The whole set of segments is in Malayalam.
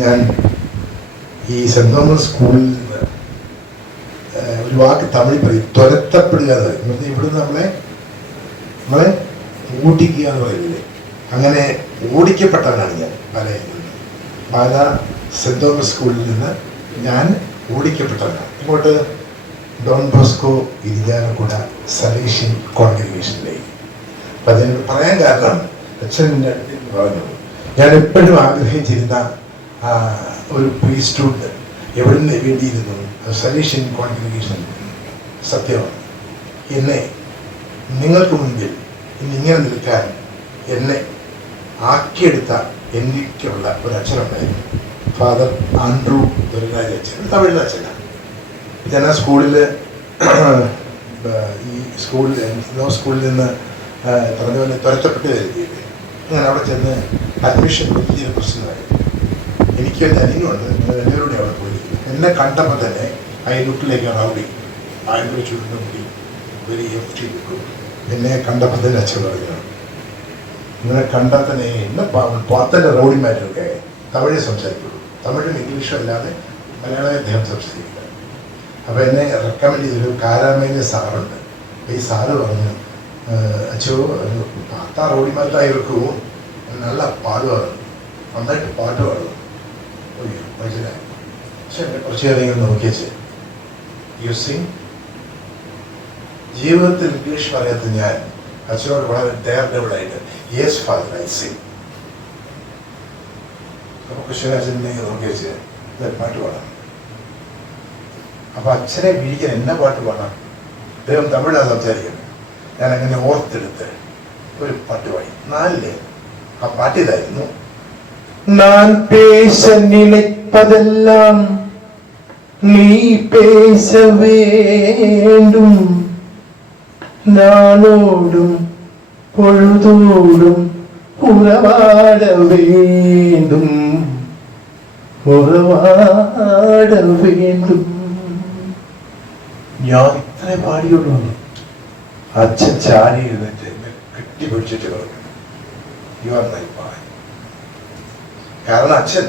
ഞാൻ ഈ സെന്റ് തോമസ് സ്കൂളിൽ നിന്ന് ഒരു വാക്ക് തമിഴ് പറയും. തുരത്തപ്പെടുക എന്ന് പറയും ഇവിടെ നമ്മളെ നമ്മളെ ഓടിക്കുക എന്ന് പറയുന്നില്ലേ അങ്ങനെ ഓടിക്കപ്പെട്ടവനാണ് ഞാൻ പല പല സെന്റ് തോമസ് സ്കൂളിൽ നിന്ന് ഞാൻ ഓടിക്കപ്പെട്ടവനാണ്. ഇങ്ങോട്ട് ഡോൺ ബോസ്കോ ഇരിഞ്ഞാലക്കുട സലേഷ്യൻ കോൺഗ്രിഗേഷനിലേക്ക് അപ്പം അതിന് പറയാൻ കാരണം അച്ഛൻ പറഞ്ഞു ഞാൻ എപ്പോഴും ആഗ്രഹിച്ചിരുന്ന ഒരു പ്രീസ്റ്റ്ഹുഡ് എവിടെ നിന്ന് വേണ്ടിയിരുന്നു? സലേഷ്യൻ കോൺഗ്രിഗേഷൻ സത്യമാണ്. എന്നെ നിങ്ങൾക്ക് മുൻപിൽ ഇന്നിങ്ങനെ നിൽക്കാൻ എന്നെ ആക്കിയെടുത്ത എനിക്കുള്ള ഒരു അച്ഛനുണ്ടായിരുന്നു ഫാദർ ആൻഡ്രൂ ദുരരാജ അച്ഛൻ. തമിഴിലെ അച്ഛനാണ് ഞാൻ ആ സ്കൂളിൽ ഈ സ്കൂളിൽ നോ സ്കൂളിൽ നിന്ന് പറഞ്ഞ പോലെ തുരത്തപ്പെട്ട് കരുതിയില്ലേ ഞാൻ അവിടെ ചെന്ന് അഡ്മിഷൻ വലിയൊരു പ്രശ്നമായി എനിക്ക് ഒരു അനിയനുണ്ട് എല്ലാവരോടും അവിടെ പോയി എന്നെ കണ്ടപ്പോൾ തന്നെ അയൽവട്ടിലേക്ക് റൗഡി. ഭയങ്കര ചുരുണ്ട മുടി. ഒരു എഫ് ടി എന്നെ കണ്ടപ്പോൾ തന്നെ അച്ഛൻ പറഞ്ഞു ഇങ്ങനെ കണ്ടാൽ തന്നെ എന്നെ പാത്തന്റെ റൗഡിമാരൊക്കെ തമിഴ് സംസാരിക്കുള്ളൂ തമിഴും ഇംഗ്ലീഷും അല്ലാതെ മലയാളമേ അദ്ദേഹം സംസാരിക്കില്ല അപ്പോൾ എന്നെ റെക്കമെൻഡ് ചെയ്തൊരു കാരാമേലെ സാറുണ്ട്. ഈ സാറ് പറഞ്ഞു അച്ഛോ പാത്ത ഒരു പാത്ത വെക്കുമോ നല്ല പാടുവാണ് നന്നായിട്ട് പാട്ട് പാടും. മനസ്സിലായി പക്ഷെ കുറച്ച് കാര്യങ്ങൾ നോക്കിയച്ച് യു ജീവിതത്തിൽ ഇംഗ്ലീഷ് പറയാത്ത ഞാൻ അച്ഛനോട് വളരെ dare yes father I sing നമുക്ക് ശിവരാജനെ നോക്കി വെച്ച് "ദേ, പാട്ട് പാടാം. അപ്പൊ അച്ഛനെ പിരിക്കാൻ എന്നെ പാട്ട് പാടാം? ദൈവം തമിഴാണ് സംസാരിക്കുന്നത്. ഞാൻ അങ്ങനെ ഓർത്തെടുത്ത് ഒരു പാട്ട് പാടി. നാലിൽ ആ പാട്ട് ഇതായിരുന്നു. நான் பேச நினைப்பதெல்லாம் நீ பேச வேண்டும் நாளோடும் பொழுதோடும் உறவாட வேண்டும் ഉറവാട വേണ്ടും ഞാൻ ഇത്രേ പാടിയുള്ളൂ അച്ഛൻ ചാരി ഇരുന്നിട്ട് എന്നെ കെട്ടിപ്പിടിച്ചിട്ട് പറഞ്ഞു യു ആർ മൈ ബായ് കാരണം അച്ഛൻ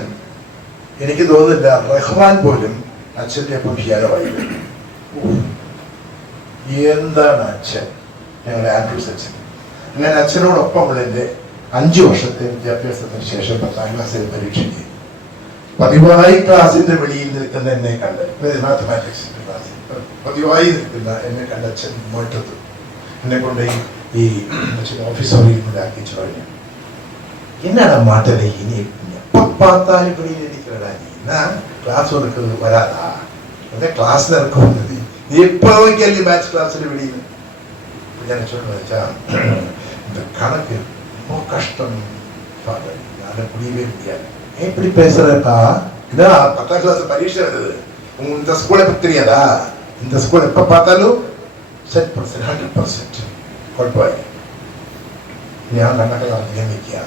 എനിക്ക് തോന്നുന്നില്ല റഹ്മാൻ പോലും അച്ഛന്റെ ഒപ്പം വായിക്കും എന്താണ് അച്ഛൻ? ഞങ്ങളുടെ ആൻഡ്രൂസ് അച്ഛൻ. ഞാൻ അച്ഛനോടൊപ്പമുള്ള എന്റെ അഞ്ച് വർഷത്തെ വിദ്യാഭ്യാസത്തിന് ശേഷം പത്താം ക്ലാസ്സിൽ പരീക്ഷയ്ക്ക് പതിവായി ക്ലാസിന്റെ വെളിയിൽ നിൽക്കുന്ന എന്നെ കണ്ട് മാത്തമാറ്റിക്സിന്റെ ക്ലാസ് പതിവായി നിൽക്കുന്ന എന്നെ കണ്ട അച്ഛൻ മുറ്റത്ത് എന്നെ കൊണ്ട് ഈ ഓഫീസ് മുറിയിൽ കൊണ്ടാക്കി പറഞ്ഞു என்னடா மாட்டலை இனி எப்ப பார்த்தாலும் வெளியில் இருக்கிறடா நீ என்ன கிளாஸ் ஒர்க்கு வராதா அந்த கிளாஸ்ல இருக்கும் நீ எப்போ கேள்வி மேத்ஸ் கிளாஸ்ல வெளியில் ഞാൻ ചൊല്ലു വെച്ചാ இந்த கணக்கு ரொம்ப கஷ்டம் ஃபாதர் நான் முடியவே முடியாது ஏன் இப்படி பேசுறப்பா இதா பத்தாம் கிளாஸ் பரீட்சை வருது உங்க இந்த ஸ்கூலை பத்தி தெரியாதா இந்த ஸ்கூல் எப்ப பார்த்தாலும் செட் பர்சன்ட் ஹண்ட்ரட் பர்சன்ட் குழப்பாய் ഞാൻ കണക്കെല്ലാം നിയമിക്കുക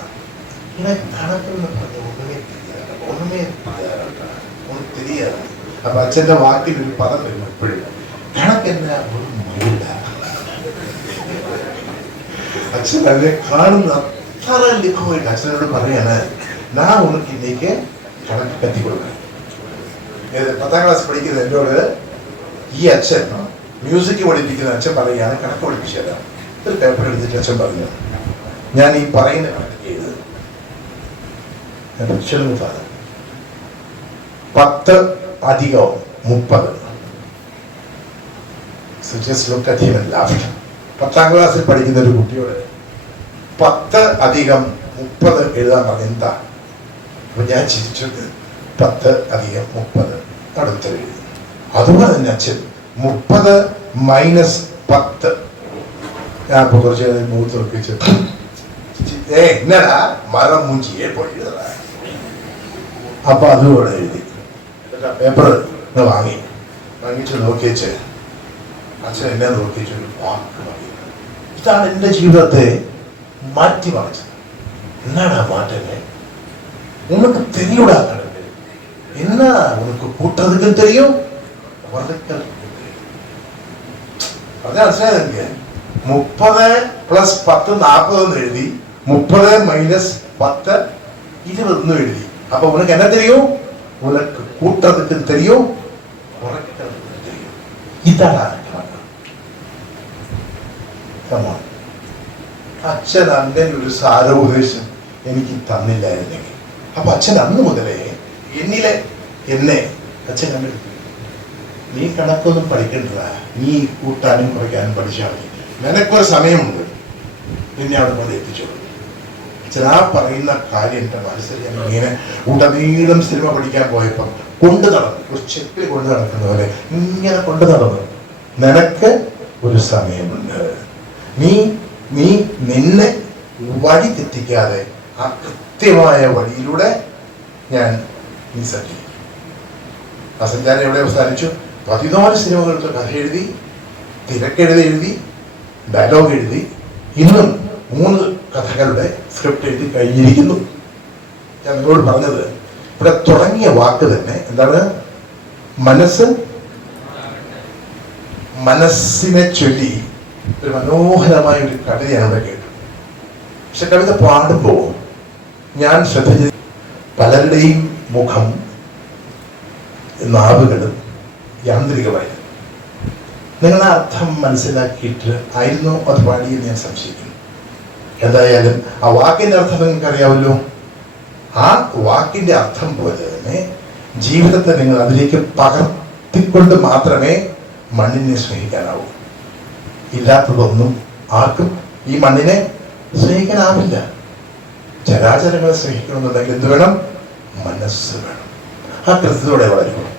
எனக்கு കണക്കെന്ന് പറഞ്ഞ ഒന്നുമേ தெரியாது ഒന്നുമേ தெரியாது ഒന്നും தெரியாது അപ്പൊ അച്ഛന്റെ വാക്കിൽ ഒരു പദം വരും എപ്പോഴും കണക്കെന്ന ഒരു മയില അച്ഛൻ അതിനെ കാണുന്ന അത്ര ലഘുവായിട്ട് അച്ഛനോട് പറയാണ് ഞാൻ ഉനക്ക് ഇന്നേക്ക് കണക്ക് കത്തിക്കൊടുക്കാം ഏത് പത്താം ക്ലാസ് പഠിക്കുന്ന എന്നോട് ഈ അച്ഛൻ മ്യൂസിക് പഠിപ്പിക്കുന്ന അച്ഛൻ പറയുകയാണ് കണക്ക് പഠിപ്പിച്ചു തരാം ഒരു പേപ്പർ എടുത്തിട്ട് അച്ഛൻ പറഞ്ഞു ഞാൻ ഈ പറയുന്ന കണക്ക് ചൊല്ലുന്നു ഫാദർ പത്ത് അധികവും മുപ്പത്. At him and laughed. പത്താം ക്ലാസ്സിൽ പഠിക്കുന്ന ഒരു കുട്ടിയോട് പത്ത് അധികം മുപ്പത് എഴുതാൻ പറഞ്ഞ എന്താ? അപ്പൊ ഞാൻ ചിരിച്ചത് പത്ത് അധികം മുപ്പത് അടുത്ത് എഴുതി. അതുപോലെ തന്നെ അച്ഛൻ മുപ്പത് മൈനസ് പത്ത്. ഞാൻ ഇപ്പൊ കുറച്ച് മുഖത്ത് നോക്കിച്ച് ഏ എന്നടാ മരം മുഞ്ചിയെ പോയി എഴുതടാ അപ്പൊ അപ്പോൾ ഇവിടെ എഴുതി. എന്നിട്ട് പേപ്പർ ഇത് വാങ്ങി. വാങ്ങിച്ച് നോക്കിയച്ച് അച്ഛൻ എന്നെ നോക്കിയിട്ട് ഒരു വാക്ക് പറയുന്നത് ഇതാണ് എന്റെ ജീവിതത്തെ മാറ്റി മറിച്ചത് എന്നാണ് ആ മാറ്റങ്ങൾ ഉനക്ക് തെരിയൂടാ എന്നാ ഉനക്ക് കൂട്ടതുക്കും തെരിയും മുപ്പത് പ്ലസ് പത്ത് നാൽപ്പതെന്ന് എഴുതി. മുപ്പത് മൈനസ് പത്ത് ഇരുപതെന്ന് എഴുതി. அப்ப உனக்கு என்ன தெரியும் உனக்கு கூட்டுறதுக்கு தெரியும் குறைக்கிறதுக்கு தெரியும் ഇതാണ് ആഗ്രഹം Come on. അച്ഛൻ അങ്ങനെ ഒരു സാരോപദേശം എനിക്ക് തന്നില്ലായിരുന്നെങ്കിൽ അപ്പൊ അച്ഛൻ അന്ന് മുതലേ എന്നിലെ എന്നെ അച്ഛൻ കണ്ടെടുത്തു നീ കണക്കൊന്നും പഠിക്കണ്ട നീ കൂട്ടാനും കുറയ്ക്കാനും പഠിച്ചാൽ മതി നിനക്കൊരു സമയമുണ്ട് നിന്നെ അവിടെ കൊണ്ട് എത്തിച്ചോളൂ ആ പറയുന്ന കാര്യം എന്റെ മനസ്സിൽ ഞാൻ ഇങ്ങനെ ഉടനീളം സിനിമ പഠിക്കാൻ പോയപ്പോൾ കൊണ്ടു നടന്നു. ഒരു ചെപ്പിൽ കൊണ്ടു നടക്കുന്ന പോലെ ഇങ്ങനെ കൊണ്ടു നടന്നു. നിനക്ക് ഒരു സമയമുണ്ട്. നീ നീ നിന്നെ വഴി തെറ്റിക്കാതെ ആ കൃത്യമായ വഴിയിലൂടെ ഞാൻ നീ സഞ്ചരിക്കും. ആ സഞ്ചാരം എവിടെ അവസാനിച്ചു? പതിനാല് സിനിമകൾക്ക് കഥ എഴുതി തിരക്കെഴുതി എഴുതി ഡയലോഗ് എഴുതി. ഇന്നും മൂന്ന് കഥകളുടെ സ്ക്രിപ്റ്റ് എഴുതി കഴിഞ്ഞിരിക്കുന്നു. ഞാൻ നിങ്ങളോട് പറഞ്ഞത് ഇവിടെ തുടങ്ങിയ വാക്ക് തന്നെ എന്താണ്? മനസ്സ് മനസ്സിനെ ചൊല്ലി. ഒരു മനോഹരമായ ഒരു കവിതയാണ് ഇവിടെ കേട്ടു പക്ഷെ കവിത പാടുമ്പോൾ ഞാൻ ശ്രദ്ധ ചെയ്ത് പലരുടെയും മുഖം നാവുകളും യാന്ത്രികമായി ആ അർത്ഥം മനസ്സിലാക്കിയിട്ട് ആയിരുന്നു? അത് പാടിയെന്ന് ഞാൻ സംശയിക്കുന്നു. എന്തായാലും ആ വാക്കിന്റെ അർത്ഥം നിങ്ങൾക്ക് അറിയാമല്ലോ ആ വാക്കിന്റെ അർത്ഥം പോലെ തന്നെ ജീവിതത്തെ നിങ്ങൾ അതിലേക്ക് പകർത്തിക്കൊണ്ട് മാത്രമേ മണ്ണിനെ സ്നേഹിക്കാനാവൂ. ഇല്ലാത്തതൊന്നും ആർക്കും ഈ മണ്ണിനെ സ്നേഹിക്കാനാവില്ല. ചരാചരങ്ങളെ സ്നേഹിക്കണമെന്നുണ്ടെങ്കിൽ എന്ത് വേണം? മനസ്സ് വേണം. ആ കൃത്യത്തോടെ വളരുക.